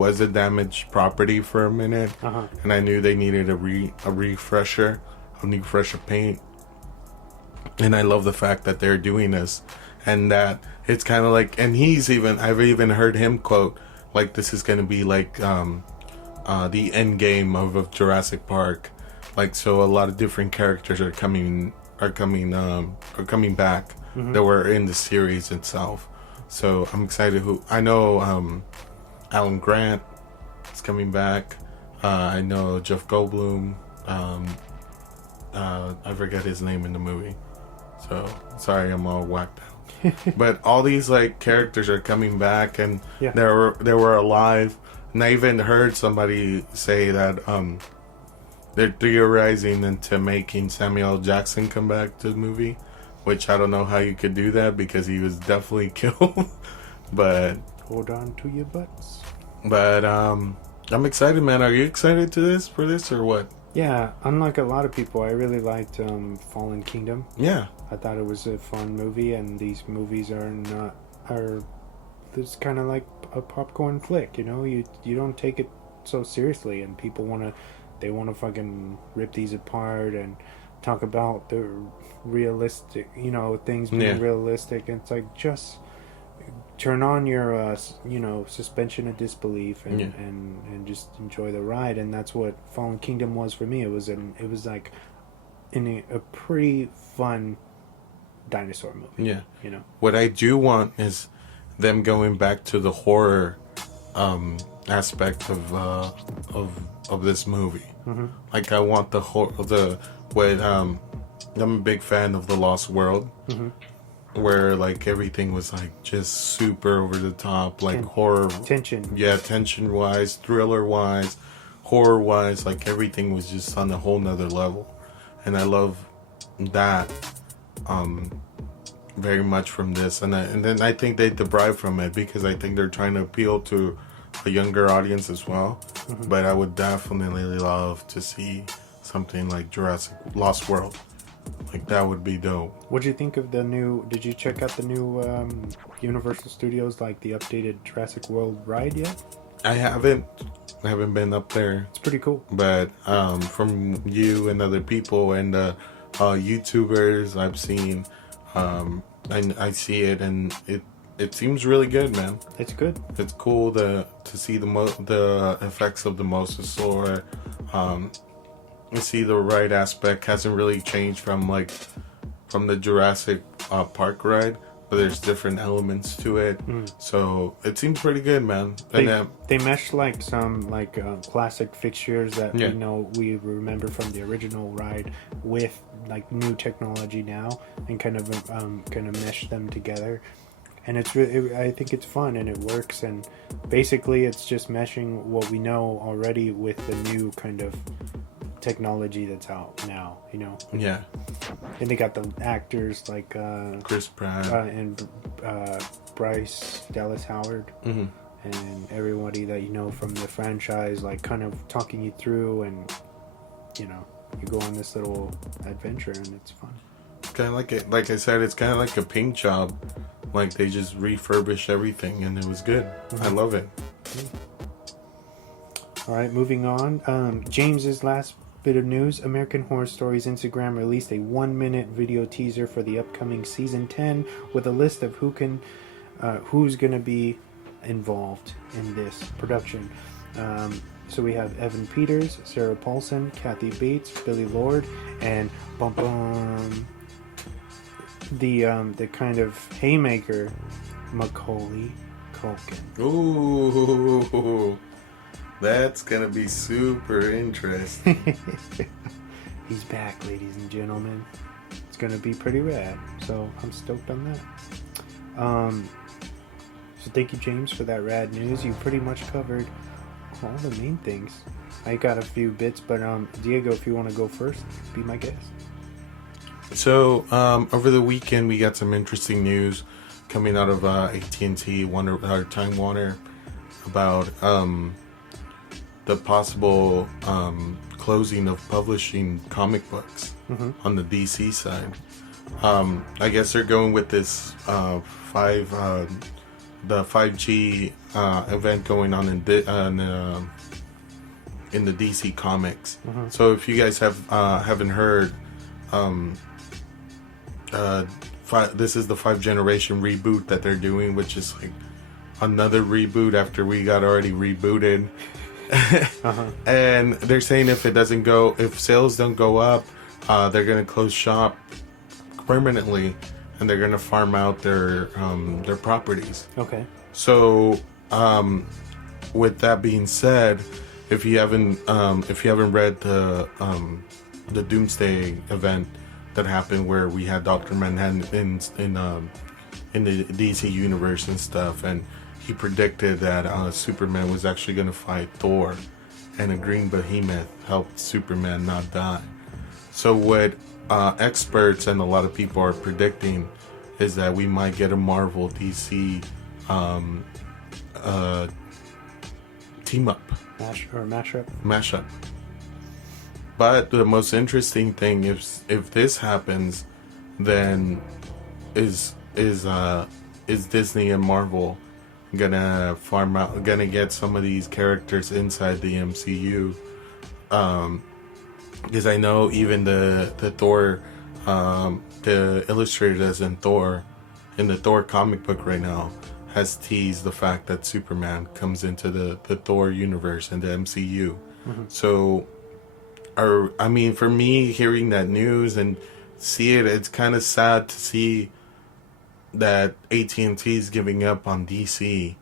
was a damaged property for a minute, and I knew they needed a refresher, a new fresh of paint. And I love the fact that they're doing this, and that it's kind of like, and I've even heard him quote like this is going to be like the end game of Jurassic Park. Like, so a lot of different characters are coming back that were in the series itself. So I'm excited. I know Alan Grant is coming back. I know Jeff Goldblum. I forget his name in the movie. So sorry, I'm all whacked out. But all these like characters are coming back, and they were alive. And I even heard somebody say that they're theorizing into making Samuel L. Jackson come back to the movie, which I don't know how you could do that because he was definitely killed. But hold on to your butts. But I'm excited, man. Are you excited for this or what? Yeah, unlike a lot of people, I really liked Fallen Kingdom. Yeah, I thought it was a fun movie, and these movies are it's kind of like a popcorn flick, you know. You don't take it so seriously, and people want to fucking rip these apart and talk about the realistic, you know, things being realistic. And it's like, just turn on your suspension of disbelief and just enjoy the ride. And that's what Fallen Kingdom was for me. It was like in a pretty fun dinosaur movie. Yeah, you know. What I do want is them going back to the horror aspect of this movie. Like, I want I'm a big fan of The Lost World, where like everything was like just super over the top, like horror tension wise, thriller wise, horror wise, like everything was just on a whole nother level. And I love that very much from this, and then I think they derive from it because I think they're trying to appeal to a younger audience as well. But I would definitely love to see something like Jurassic Lost World. Like, that would be dope. What'd you think of did you check out the new Universal Studios, like the updated Jurassic World ride yet? I haven't been up there. It's pretty cool. But from you and other people and YouTubers I've seen, I see it, and it seems really good, man. It's good. It's cool to see the effects of the mosasaur. You see the ride aspect hasn't really changed from the Jurassic Park ride, but there's different elements to it. So it seems pretty good, man. They mesh like some classic fixtures that we remember from the original ride with like new technology now, and kind of mesh them together. And I think it's fun and it works. And basically, it's just meshing what we know already with the new kind of technology that's out now, you know. Yeah. And they got the actors like Chris Pratt and Bryce Dallas Howard, and everybody that you know from the franchise, like kind of talking you through, and you know, you go on this little adventure and it's fun. Kind of like it. Like I said, it's kind of like a paint job. Like, they just refurbish everything, and it was good. I love it. All right, moving on. James's last bit of news: American Horror Stories Instagram released a 1-minute video teaser for the upcoming season 10 with a list of who's going to be involved in this production. So we have Evan Peters, Sarah Paulson, Kathy Bates, Billy Lord, and the kind of haymaker Macaulay Culkin. Ooh, that's gonna be super interesting. He's back, ladies and gentlemen. It's gonna be pretty rad. So I'm stoked on that. So thank you, James, for that rad news. You pretty much covered all the main things. I got a few bits, but Diego, if you want to go first, be my guest. So over the weekend, we got some interesting news coming out of AT&T, Time Warner, about the possible closing of publishing comic books on the DC side. I guess they're going with this 5 the 5G event going on in the DC comics. So if you guys haven't heard, this is the 5th generation reboot that they're doing, which is like another reboot after we got already rebooted. And they're saying if sales don't go up, they're gonna close shop permanently, and they're gonna farm out their properties. Okay. So, with that being said, if you haven't read the Doomsday event that happened where we had Dr. Manhattan in the DC universe and stuff, and he predicted that Superman was actually going to fight Thor, and a green behemoth helped Superman not die. So what experts and a lot of people are predicting is that we might get a Marvel DC team up. Mashup. But the most interesting thing, if this happens, then is Disney and Marvel gonna get some of these characters inside the MCU? Because I know even the Thor, the illustrators in the Thor comic book right now has teased the fact that Superman comes into the Thor universe and the MCU. So, for me, hearing that news and see it, it's kind of sad to see that AT&T is giving up on DC,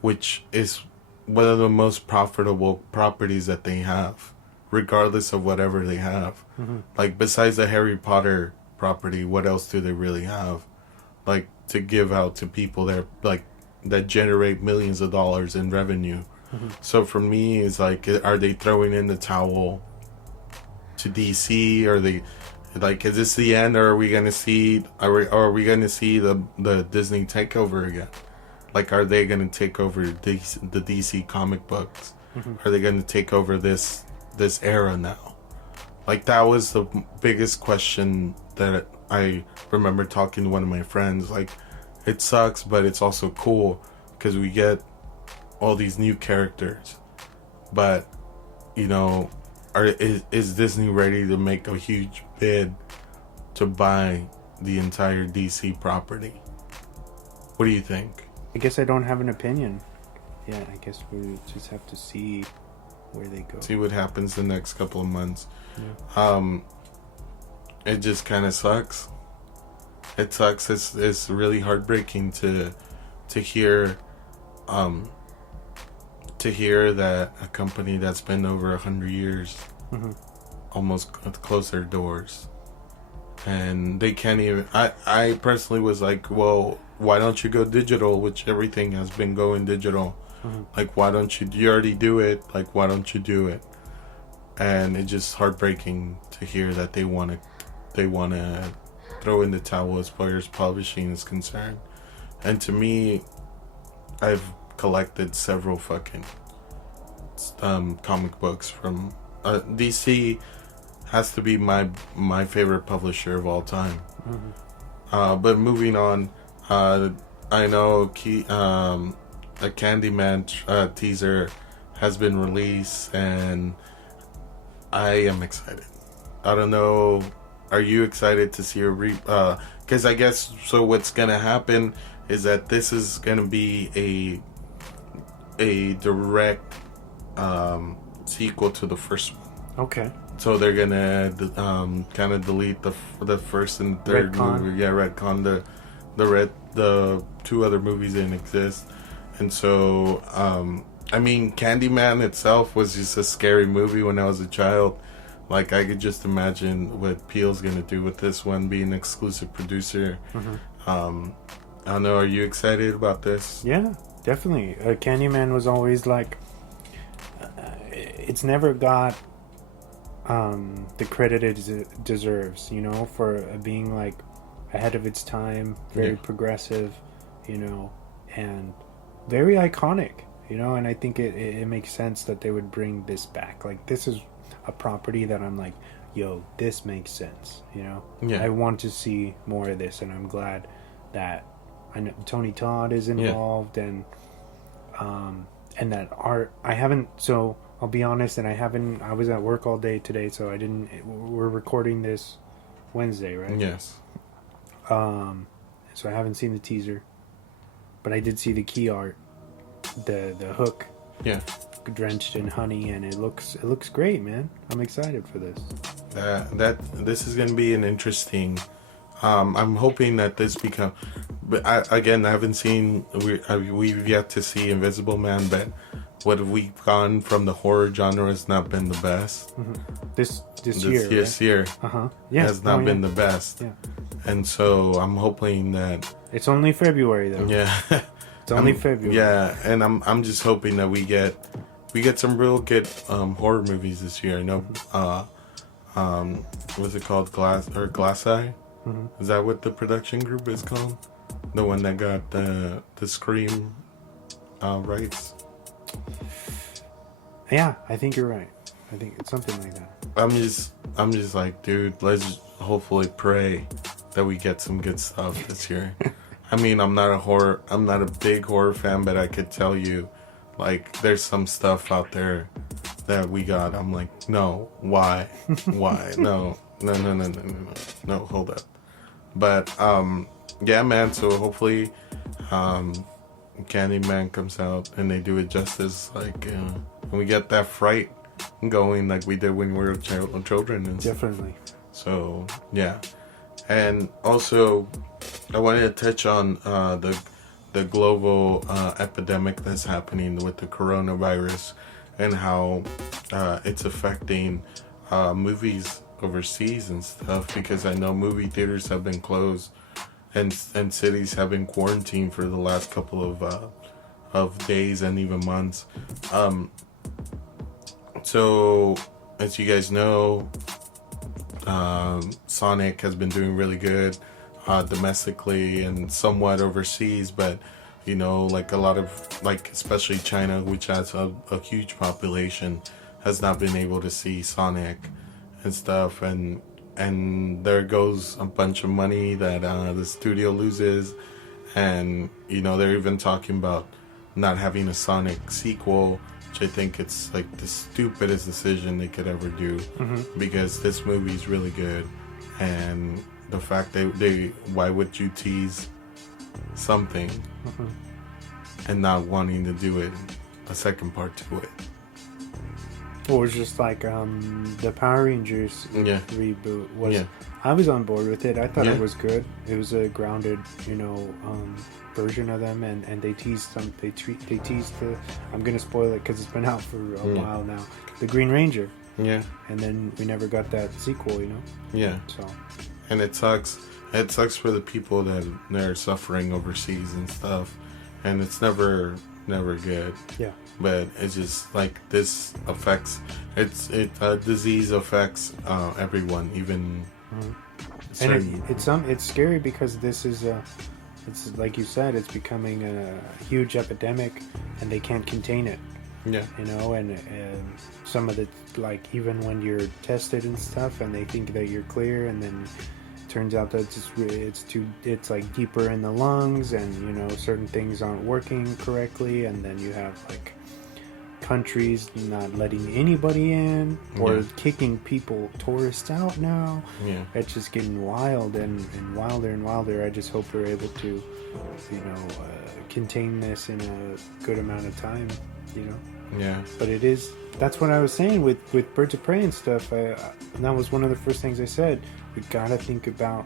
which is one of the most profitable properties that they have, regardless of whatever they have. Like, besides the Harry Potter property, what else do they really have? Like, to give out to people that generate millions of dollars in revenue. So for me, it's like, are they throwing in the towel to DC? Are they like, is this the end, or are we gonna see the Disney takeover again? Like, are they gonna take over the DC comic books? Are they gonna take over this era now? Like, that was the biggest question that I remember talking to one of my friends. Like, it sucks, but it's also cool because we get all these new characters. But, is Disney ready to make a huge bid to buy the entire DC property? What do you think? I guess I don't have an opinion. Yeah, I guess we just have to see where they go. See what happens the next couple of months. Yeah. It just kind of sucks. It sucks. It's really heartbreaking to hear that a company that's been over 100 years almost closed their doors, and they can't even. I personally was like, well, why don't you go digital? Which everything has been going digital. Like, why don't you already do it? Like, why don't you do it? And it's just heartbreaking to hear that they want to throw in the towel as far as publishing is concerned. And to me, I've collected several fucking comic books from DC. Has to be my favorite publisher of all time. But moving on, I know a Candyman teaser has been released, and I am excited. I don't know. Are you excited to see because I guess so. What's gonna happen is that this is gonna be a direct sequel to the first one. Okay. So they're gonna kind of delete the first and third movie. Yeah, retcon the two other movies didn't exist, and so Candyman itself was just a scary movie when I was a child. Like, I could just imagine what Peele's gonna do with this one, being an exclusive producer. I don't know. Are you excited about this? Yeah, definitely. Candyman was always like, it's never got the credit it deserves, for being like ahead of its time, very progressive, and very iconic, and I think it makes sense that they would bring this back. Like, this is a property that I'm like, yo, this makes sense, Yeah. I want to see more of this, and I'm glad that I know Tony Todd is involved, and that art. I haven't. So I'll be honest, and I was at work all day today, so I didn't. We're recording this Wednesday, right? Yes. So I haven't seen the teaser, but I did see the key art, the hook. Yeah. Drenched in honey, and it looks great, man. I'm excited for this. This is gonna be an interesting. I'm hoping that this become. But I haven't seen. We've yet to see Invisible Man, but what have we gone from the horror genre has not been the best. Mm-hmm. This year. This year. Yeah. Has not been the best. Yeah. And so I'm hoping that. It's only February though. Yeah. It's only February. Yeah, and I'm just hoping that we get some real good horror movies this year. I know, what's it called? Glass Eye? Mm-hmm. Is that what the production group is called? The one that got the Scream rights? Yeah, I think you're right. I think it's something like that. I'm just like, dude, let's hopefully pray that we get some good stuff this year. I mean, I'm not a big horror fan, but I could tell you, like, there's some stuff out there that we got. I'm like, no, why? No, hold up. But, yeah, man, so hopefully, Candyman comes out and they do it justice, like, and we get that fright going like we did when we were children. And definitely. So, yeah. And also, I wanted to touch on the global epidemic that's happening with the coronavirus and how it's affecting movies overseas and stuff, because I know movie theaters have been closed and cities have been quarantined for the last couple of days and even months. So, as you guys know, Sonic has been doing really good domestically and somewhat overseas, but you know, like a lot of, like, especially China, which has a huge population, has not been able to see Sonic and stuff, and there goes a bunch of money that the studio loses, and you know, they're even talking about not having a Sonic sequel, which I think it's like the stupidest decision they could ever do, because this movie's really good, and the fact they why would you tease something and not wanting to do it, a second part to it? Or just like the Power Rangers reboot was. Yeah. I was on board with it. I thought it was good. It was a grounded, version of them, and they teased some. They teased the. I'm gonna spoil it because it's been out for a while now. The Green Ranger. Yeah. And then we never got that sequel. Yeah. So. And it sucks. It sucks for the people that are suffering overseas and stuff, and it's never good. Yeah. But it's just like this affects. Disease affects everyone, even. And it's scary because this is it's like you said, it's becoming a huge epidemic, and they can't contain it. Yeah. And some of the, like, even when you're tested and stuff, and they think that you're clear, and then turns out that it's like deeper in the lungs, and certain things aren't working correctly, and then you have like countries not letting anybody in or kicking tourists out now. Yeah. It's just getting wild and wilder and wilder. I just hope they're able to contain this in a good amount of time. Yeah. But that's what I was saying with Birds of Prey and stuff. And that was one of the first things I said. We gotta think about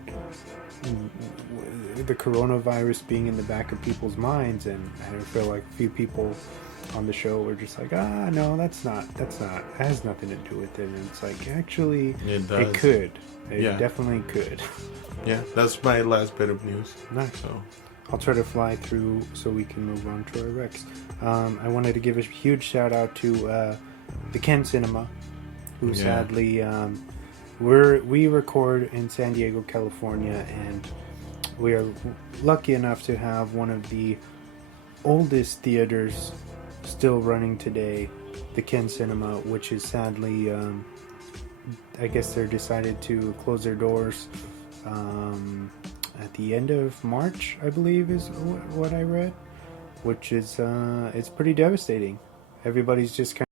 the coronavirus being in the back of people's minds, and I feel like a few people on the show were just like, no, that's not, it has nothing to do with it. And it's like, actually, it could. It definitely could. Yeah, that's my last bit of news. Nice. So I'll try to fly through so we can move on to our Rex. I wanted to give a huge shout out to the Ken Cinema, who sadly, we record in San Diego, California, and we are lucky enough to have one of the oldest theaters still running today, the Ken Cinema, which is sadly, I guess they decided to close their doors at the end of March, I believe, is what I read, which is it's pretty devastating. Everybody's just kind